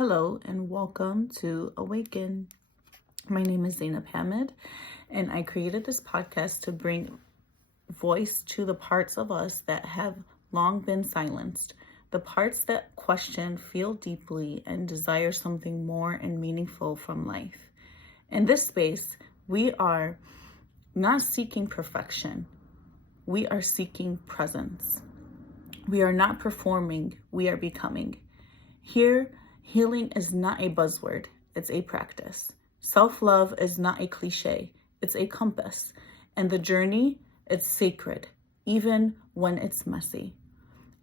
Hello and welcome to Awaken. My name is Zainab Hamid, and I created this podcast to bring voice to the parts of us that have long been silenced, the parts that question, feel deeply, and desire something more and meaningful from life. In this space, we are not seeking perfection. We are seeking presence. We are not performing, we are becoming. Here, healing is not a buzzword, it's a practice. Self-love is not a cliche, it's a compass. And the journey, it's sacred, even when it's messy.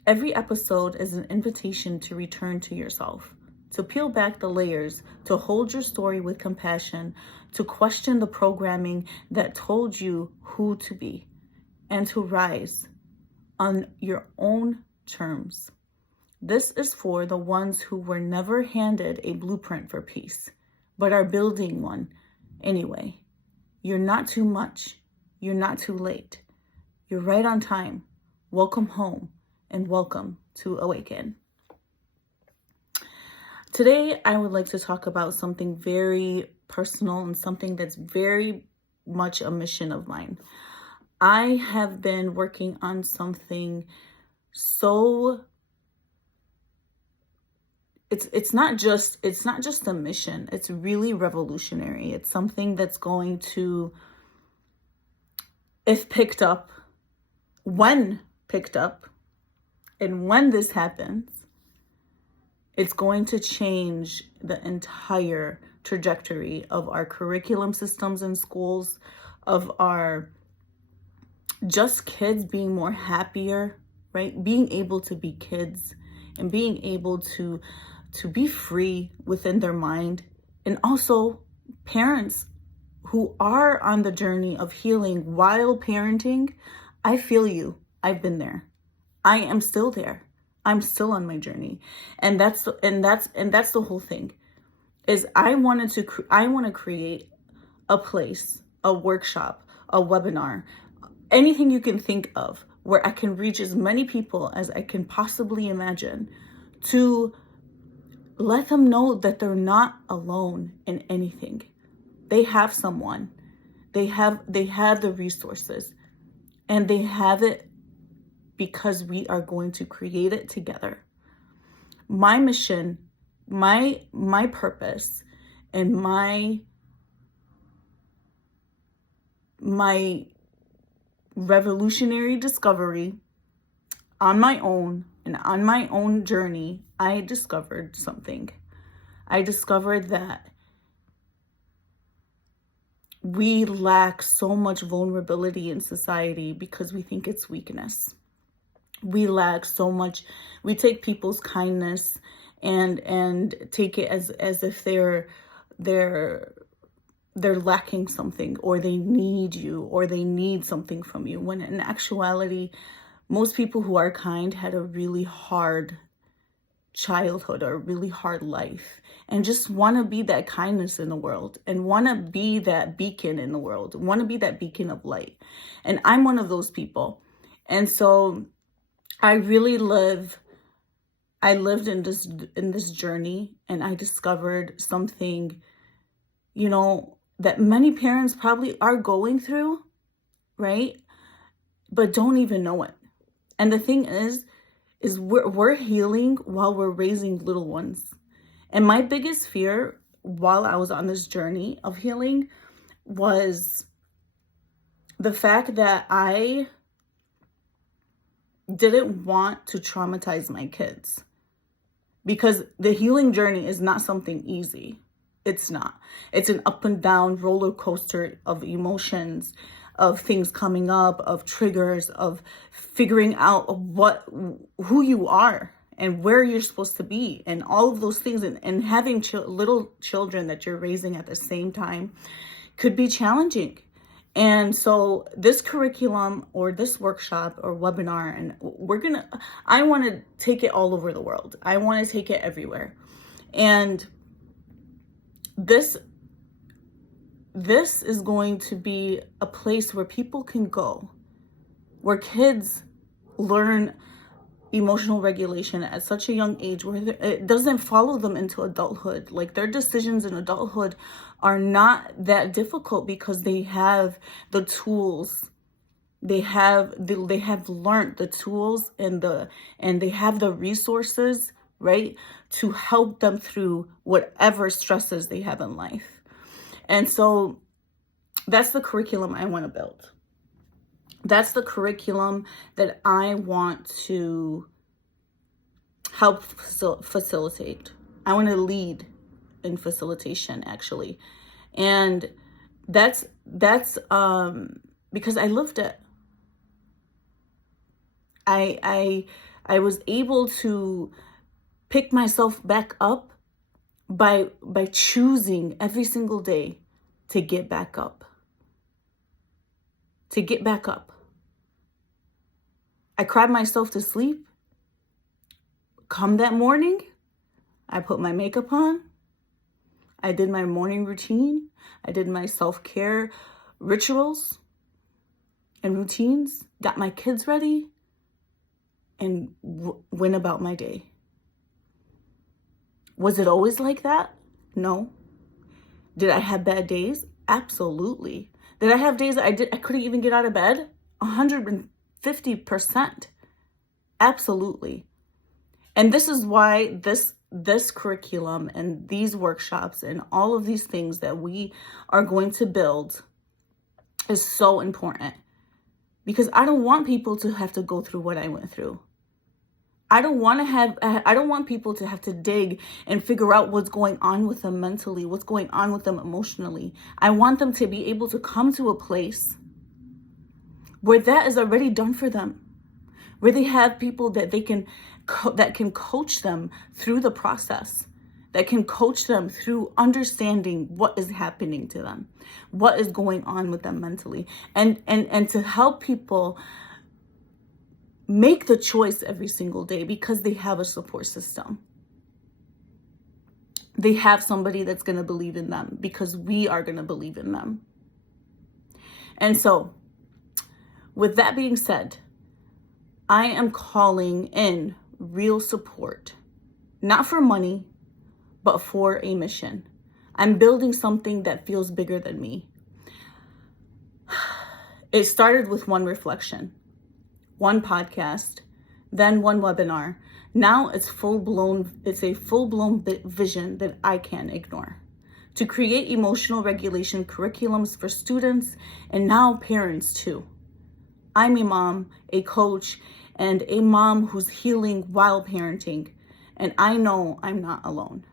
Every episode is an invitation to return to yourself, to peel back the layers, to hold your story with compassion, to question the programming that told you who to be, and to rise on your own terms. This is for the ones who were never handed a blueprint for peace, but are building one anyway. You're not too much. You're not too late. You're right on time. Welcome home and welcome to Awaken. Today, I would like to talk about something very personal and something that's very much a mission of mine. I have been working on something so it's not just a mission. It's really revolutionary. It's something that's going to, if picked up, when picked up, and when this happens, it's going to change the entire trajectory of our curriculum systems in schools, of our just kids being more happier, right? Being able to be kids and being able to be free within their mind. And also parents who are on the journey of healing while parenting. I feel you. I've been there. I am still there. I'm still on my journey. And that's the whole thing. Is I want to create a place, a workshop, a webinar, anything you can think of where I can reach as many people as I can possibly imagine, to let them know that they're not alone in anything. They have someone. They have the resources, and they have it because we are going to create it together. My mission, my purpose, and my revolutionary discovery on my own and on my own journey, I discovered something. I discovered that we lack so much vulnerability in society because we think it's weakness. We lack so much. We take people's kindness and take it as if they're lacking something, or they need you, or they need something from you, when in actuality, most people who are kind had a really hard childhood or a really hard life, and just want to be that kindness in the world, and want to be that beacon in the world, want to be that beacon of light. And I'm one of those people. And so I lived in this journey, and I discovered something, that many parents probably are going through, right? But don't even know it. And the thing is we're healing while we're raising little ones. And my biggest fear while I was on this journey of healing was the fact that I didn't want to traumatize my kids, because the healing journey is not something easy. It's not. It's an up and down roller coaster of emotions, of things coming up, of triggers, of figuring out who you are and where you're supposed to be, and all of those things. And having little children that you're raising at the same time could be challenging. And so this curriculum or this workshop or webinar, and I want to take it all over the world. I want to take it everywhere. And this is going to be a place where people can go, where kids learn emotional regulation at such a young age where it doesn't follow them into adulthood. Like, their decisions in adulthood are not that difficult because they have the tools. They have learned the tools and they have the resources, right, to help them through whatever stresses they have in life. And so that's the curriculum I want to build. That's the curriculum that I want to help facilitate. I want to lead in facilitation, actually. And that's because I lived it. I was able to pick myself back up by choosing every single day to get back up. To get back up. I cried myself to sleep. Come that morning, I put my makeup on. I did my morning routine. I did my self-care rituals and routines. Got my kids ready and went about my day. Was it always like that? No. Did I have bad days? Absolutely. Did I have days that I couldn't even get out of bed? 150%. Absolutely. And this is why this curriculum and these workshops and all of these things that we are going to build is so important. Because I don't want people to have to go through what I went through. I don't want people to have to dig and figure out what's going on with them mentally, what's going on with them emotionally. I want them to be able to come to a place where that is already done for them, where they have people that they can that can coach them through the process, that can coach them through understanding what is happening to them, what is going on with them mentally, and to help people make the choice every single day because they have a support system. They have somebody that's going to believe in them because we are going to believe in them. And so, with that being said, I am calling in real support, not for money, but for a mission. I'm building something that feels bigger than me. It started with one reflection, one podcast, then one webinar. Now it's a full-blown vision that I can't ignore. To create emotional regulation curriculums for students and now parents too. I'm a mom, a coach, and a mom who's healing while parenting, and I know I'm not alone.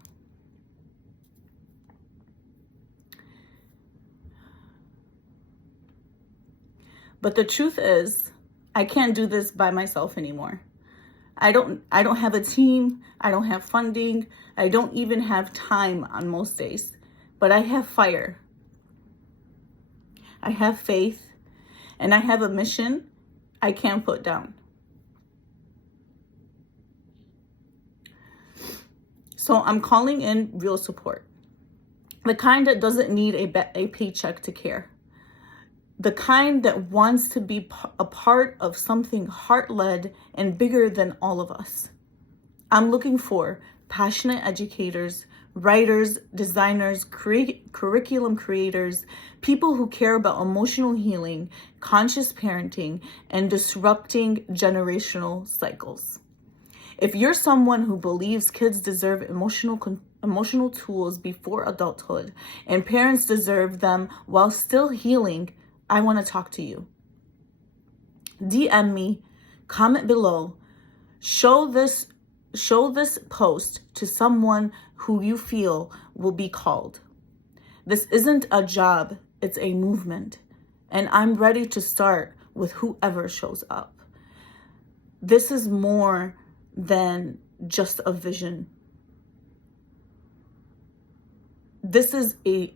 But the truth is, I can't do this by myself anymore. I don't have a team. I don't have funding. I don't even have time on most days. But I have fire. I have faith. And I have a mission I can't put down. So I'm calling in real support. The kind that doesn't need a paycheck to care. The kind that wants to be a part of something heart-led and bigger than all of us. I'm looking for passionate educators, writers, designers, curriculum creators, people who care about emotional healing, conscious parenting, and disrupting generational cycles. If you're someone who believes kids deserve emotional tools before adulthood and parents deserve them while still healing, I want to talk to you. DM me, comment below, show this post to someone who you feel will be called. This isn't a job, it's a movement. And I'm ready to start with whoever shows up. This is more than just a vision. This is a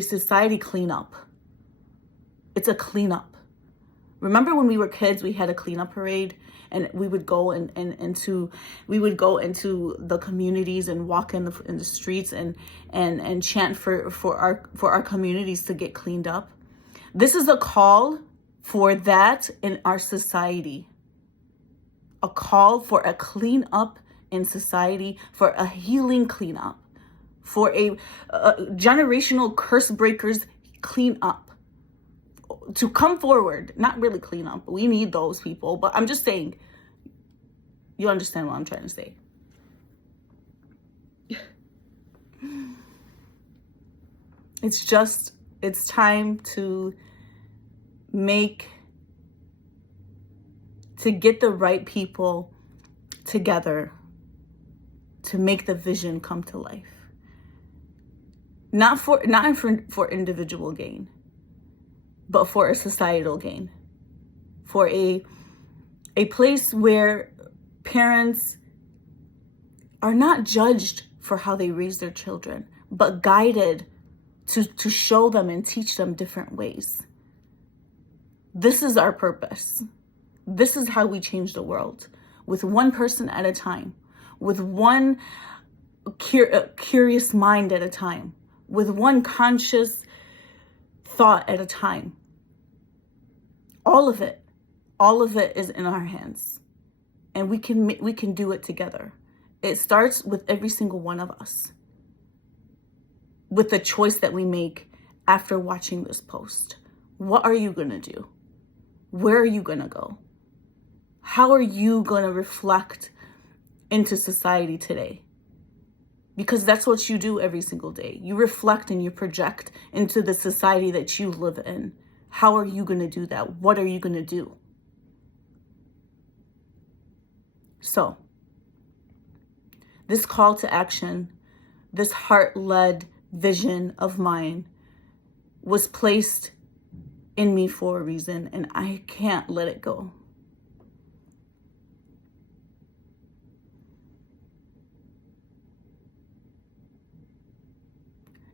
society cleanup. It's a cleanup. Remember when we were kids, we had a cleanup parade, and we would go into the communities and walk in the streets and chant for our communities to get cleaned up. This is a call for that in our society. a call for a cleanup in society, for a healing cleanup, for a generational curse breakers cleanup. To come forward, not really clean up. We need those people, but I'm just saying, you understand what I'm trying to say. It's time to get the right people together to make the vision come to life. Not for individual gain, but for a societal gain. For a place where parents are not judged for how they raise their children, but guided to show them and teach them different ways. This is our purpose. This is how we change the world, with one person at a time, with one curious mind at a time, with one conscious thought at a time. All of it is in our hands, and we can do it together. It starts with every single one of us, with the choice that we make after watching this post. What are you going to do? Where are you going to go? How are you going to reflect into society today? Because that's what you do every single day. You reflect and you project into the society that you live in. How are you going to do that? What are you going to do? So, this call to action, this heart-led vision of mine was placed in me for a reason, and I can't let it go.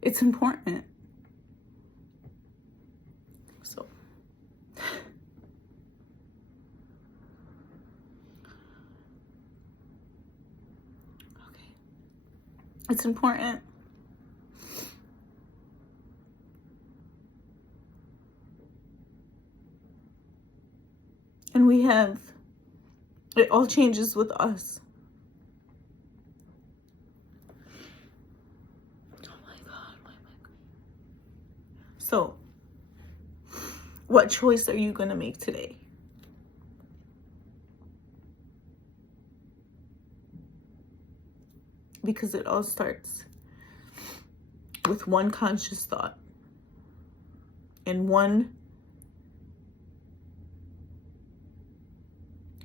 It's important. So, okay. It's important. And it all changes with us. Oh my God. So, what choice are you going to make today? Because it all starts with one conscious thought and one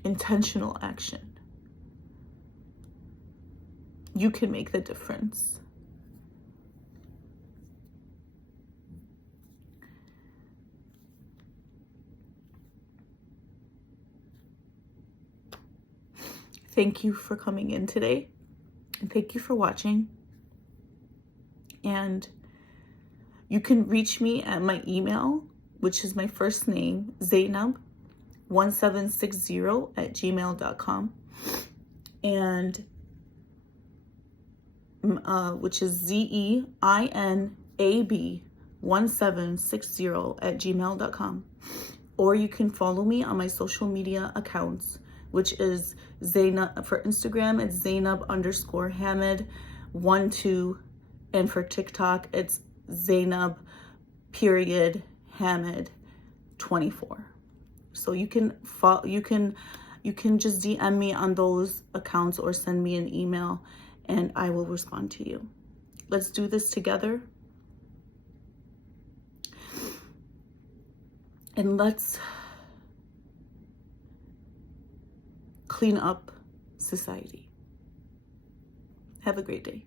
intentional action. You can make the difference. Thank you for coming in today, and thank you for watching. And you can reach me at my email, which is my first name, Zainab1760@gmail.com, and which is ZEINAB1760@gmail.com. Or you can follow me on my social media accounts, which is Zainab. For Instagram, it's Zainab_Hamid12, and for TikTok, it's Zainab_Hamid24. So you can just DM me on those accounts or send me an email, and I will respond to you. Let's do this together. And let's clean up society. Have a great day.